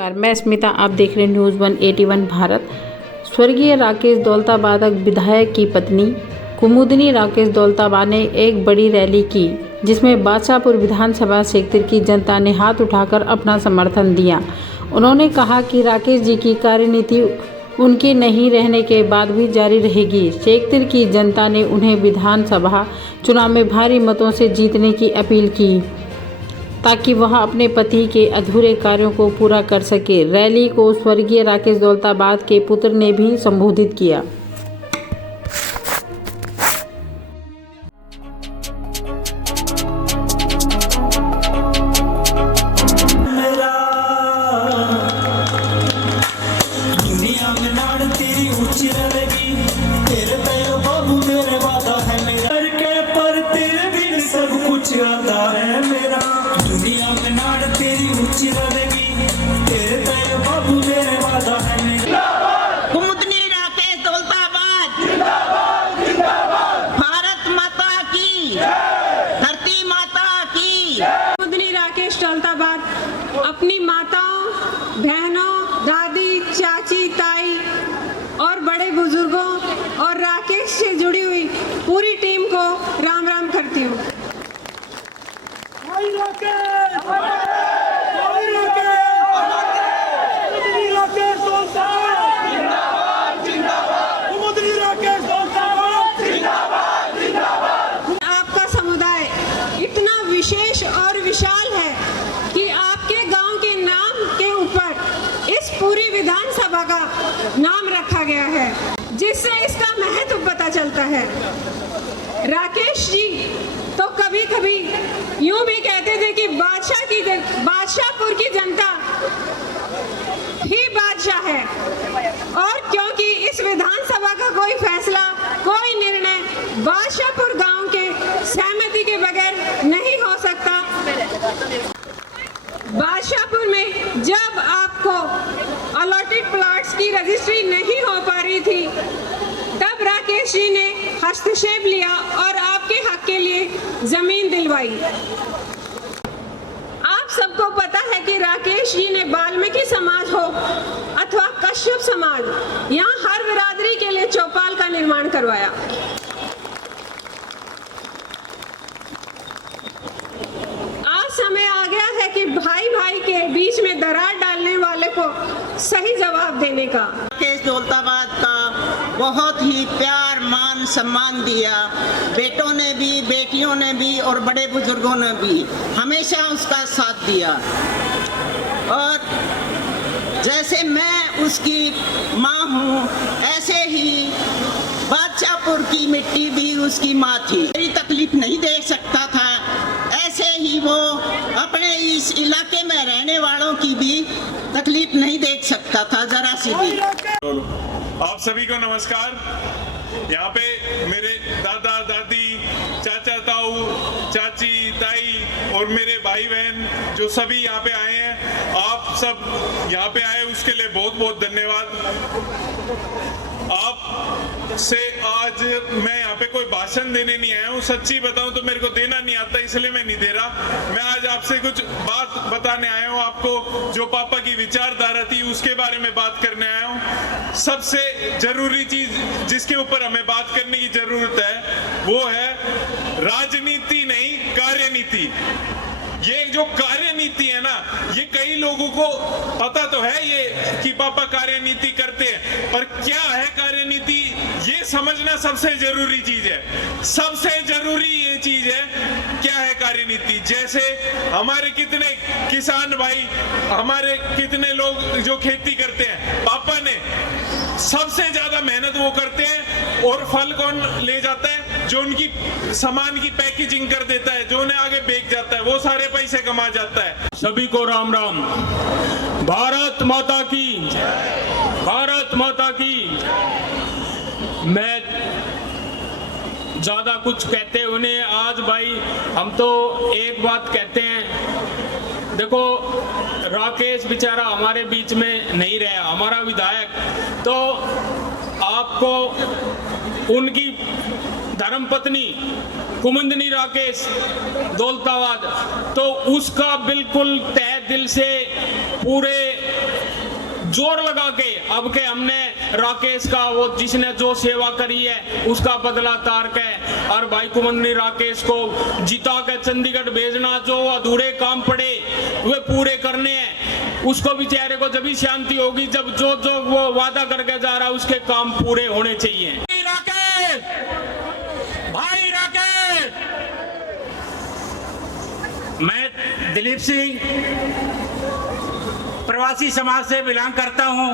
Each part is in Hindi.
नमस्कार, मैं स्मिता। आप देख रहे हैं न्यूज़ 181 भारत। स्वर्गीय राकेश दौलताबाद विधायक की पत्नी कुमुदनी राकेश दौलताबाद ने एक बड़ी रैली की, जिसमें बादशाहपुर विधानसभा क्षेत्र की जनता ने हाथ उठाकर अपना समर्थन दिया। उन्होंने कहा कि राकेश जी की कार्यनीति उनके नहीं रहने के बाद भी जारी रहेगी। क्षेत्र की जनता ने उन्हें विधानसभा चुनाव में भारी मतों से जीतने की अपील की, ताकि वह अपने पति के अधूरे कार्यों को पूरा कर सके। रैली को स्वर्गीय राकेश दौलताबाद के पुत्र ने भी संबोधित किया। कुमुदनी राकेश दौलताबाद, भारत माता की, धरती माता की। कुमुदनी राकेश दौलताबाद अपनी माताओं, बहनों, दादी, चाची, ताई और बड़े बुजुर्गों और राकेश से जुड़ी हुई पूरी टीम को राम राम करती हूँ। आपका समुदाय इतना विशेष और विशाल है कि आपके गांव के नाम के ऊपर इस पूरी विधानसभा का नाम रखा गया है, जिससे इसका महत्व पता चलता है। राकेश जी तो कभी कभी यूं भी कहते थे कि बादशाहपुर की जनता ही बादशाह है, और क्योंकि इस विधानसभा का कोई फैसला, कोई निर्णय बादशाहपुर गांव के सहमति के बगैर नहीं हो सकता। बादशाहपुर में जब आपको अलॉटेड प्लॉट्स की रजिस्ट्री नहीं हो पा रही थी, तब राकेश जी ने हस्तक्षेप लिया और आपके हक के लिए जमीन दिलवाई। आप सबको पता है कि राकेश जी ने वाल्मीकि समाज हो अथवा कश्यप समाज, यहाँ हर बिरादरी के लिए चौपाल का निर्माण करवाया। आज समय आ गया है कि भाई भाई के बीच में दरार डालने वाले को सही जवाब देने का। राकेश दौलताबाद का बहुत ही प्यार, मान, सम्मान दिया। बेटों ने भी, बेटियों ने भी और बड़े बुजुर्गों ने भी हमेशा उसका साथ दिया। और जैसे मैं उसकी माँ हूँ, ऐसे ही बादशाहपुर की मिट्टी भी उसकी माँ थी। मेरी तकलीफ नहीं देख सकता था, ऐसे ही वो अपने इस इलाके में रहने वालों की भी तकलीफ नहीं देख सकता था, जरा सी भी। आप सभी को नमस्कार। यहाँ पे मेरे दादा दादी, चाचा ताऊ, चाची ताई और मेरे भाई बहन जो सभी यहाँ पे आए हैं, आप सब यहाँ पे आए उसके लिए बहुत बहुत धन्यवाद। आप से आज मैं यहाँ पे कोई भाषण देने नहीं आया हूँ। सच्ची बताऊँ तो मेरे को देना नहीं आता, इसलिए मैं नहीं दे रहा। मैं आज आपसे कुछ बात बताने आया हूँ। आपको जो पापा की विचारधारा थी उसके बारे में बात करने आया हूँ। सबसे जरूरी चीज जिसके ऊपर हमें बात करने की जरूरत है वो है राजनीति नहीं, कार्यनीति। ये जो कार्यनीति है ना, ये कई लोगों को पता तो है ये कि पापा कार्यनीति करते हैं, पर क्या है कार्यनीति ये समझना सबसे जरूरी चीज है। सबसे जरूरी ये चीज है क्या है कार्यनीति। जैसे हमारे कितने किसान भाई, हमारे कितने लोग जो खेती करते हैं, पापा ने सबसे ज्यादा मेहनत वो करते हैं और फल कौन ले जाता है? जो उनकी सामान की पैकेजिंग कर देता है, जो उन्हें आगे बेच जाता है, वो सारे पैसे कमा जाता है। सभी को राम राम। भारत माता की, भारत माता की। मैं ज्यादा कुछ कहते उन्हें आज भाई, हम तो एक बात कहते हैं। देखो, राकेश बेचारा हमारे बीच में नहीं रहा, हमारा विधायक, तो आपको उनकी धर्मपत्नी कुमुदनी राकेश दौलताबाद, तो उसका बिल्कुल तहे दिल से पूरे जोर लगा के अब के हमने राकेश का वो जिसने जो सेवा करी है उसका बदला तार के और भाई कुमुदनी राकेश को जिता के चंडीगढ़ भेजना, जो अधूरे काम पड़े वे पूरे करने हैं। उसको बेचारे को जब भी शांति होगी जब जो जो वो वादा करके जा रहा है उसके काम पूरे होने चाहिए। राकेश, भाई राकेश, मैं दिलीप सिंह प्रवासी समाज से बिलोंग करता हूं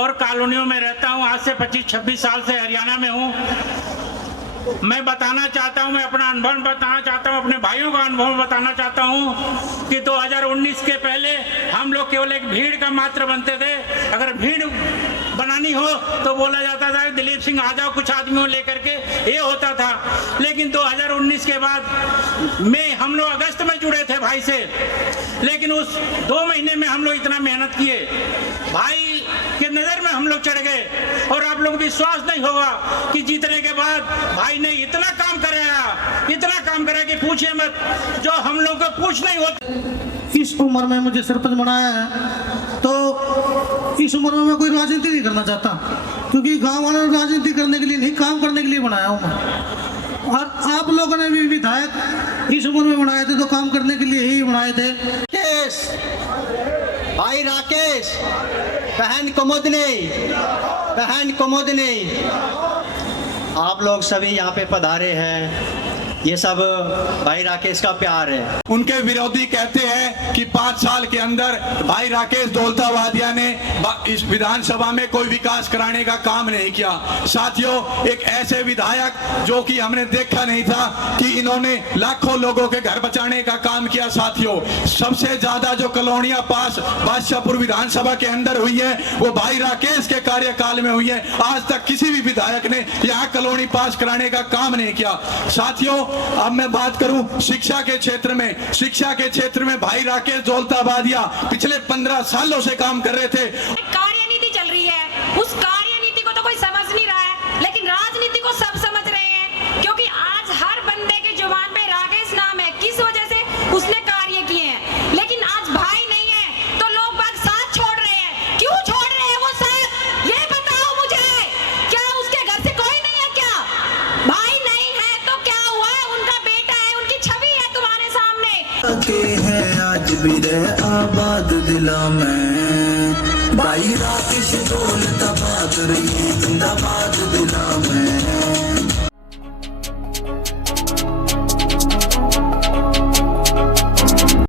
और कॉलोनियों में रहता हूं। आज से 25-26 साल से हरियाणा में हूं। मैं बताना चाहता हूं, मैं अपना अनुभव बताना चाहता हूं, अपने भाइयों का अनुभव बताना चाहता हूं कि 2019 के पहले हम लोग केवल एक भीड़ का मात्र बनते थे। अगर भीड़ बनानी हो तो बोला जाता था दिलीप सिंह आ जाओ कुछ आदमियों लेकर के, ये होता था। लेकिन 2019 के बाद में हम लोग अगस्त में जुड़े थे भाई से, लेकिन उस 2 महीने में हम लोग इतना मेहनत किए, भाई के नजर में हम लोग चढ़ गए और आप लोग विश्वास नहीं होगा कि जीतने के बाद भाई ने इतना काम कराया कि पूछिए मत, जो हम लोग को पूछ नहीं होता। इस उम्र में मुझे सरपंच बनाया है तो इस उम्र में मैं कोई राजनीति नहीं करना चाहता, क्योंकि गांव वालों ने राजनीति करने के लिए नहीं, काम करने के लिए बनाया हूँ मैं। और आप लोगों ने भी विधायक इस उम्र में बनाए थे तो काम करने के लिए ही बनाए थे। भाई राकेश, बहन कुमुदनी, आप लोग सभी यहाँ पे पधारे हैं, ये सब भाई राकेश का प्यार है। उनके विरोधी कहते हैं कि 5 साल के अंदर भाई राकेश दौलताबादिया ने इस विधानसभा में कोई विकास कराने का काम नहीं किया। साथियों, एक ऐसे विधायक जो कि हमने देखा नहीं था कि इन्होंने लाखों लोगों के घर बचाने का काम किया। साथियों, सबसे ज्यादा जो कॉलोनियां पास बादशाहपुर विधानसभा के अंदर हुई है वो भाई राकेश के कार्यकाल में हुई है। आज तक किसी भी विधायक ने यहाँ कॉलोनी पास कराने का काम नहीं किया। साथियों, अब मैं बात करूं शिक्षा के क्षेत्र में भाई राकेश दौलताबादिया पिछले 15 सालों से काम कर रहे थे। कार्यनीति चल रही है, उस कार्यनीति को तो कोई समझ नहीं रहा है, लेकिन राजनीति को सब समझ रहे हैं, क्योंकि आज हर बंदे के जुबान पे राकेश नाम है। किस वजह से? उसने कार्य किए हैं। लेकिन आज भाई नहीं है तो लोग बाग साथ छोड़ रहे हैं। क्यों छोड़ रहे हैं वो साथ? ये बताओ मुझे। क्या उसके घर से कोई नहीं है क्या? भाई नहीं है तो क्या हुआ? उनका बेटा है, उनकी छवि है तुम्हारे सामने। के है आज भी रह आबाद दिला में, भाई राकेश दौलताबाद रही जिंदाबाद दिला में।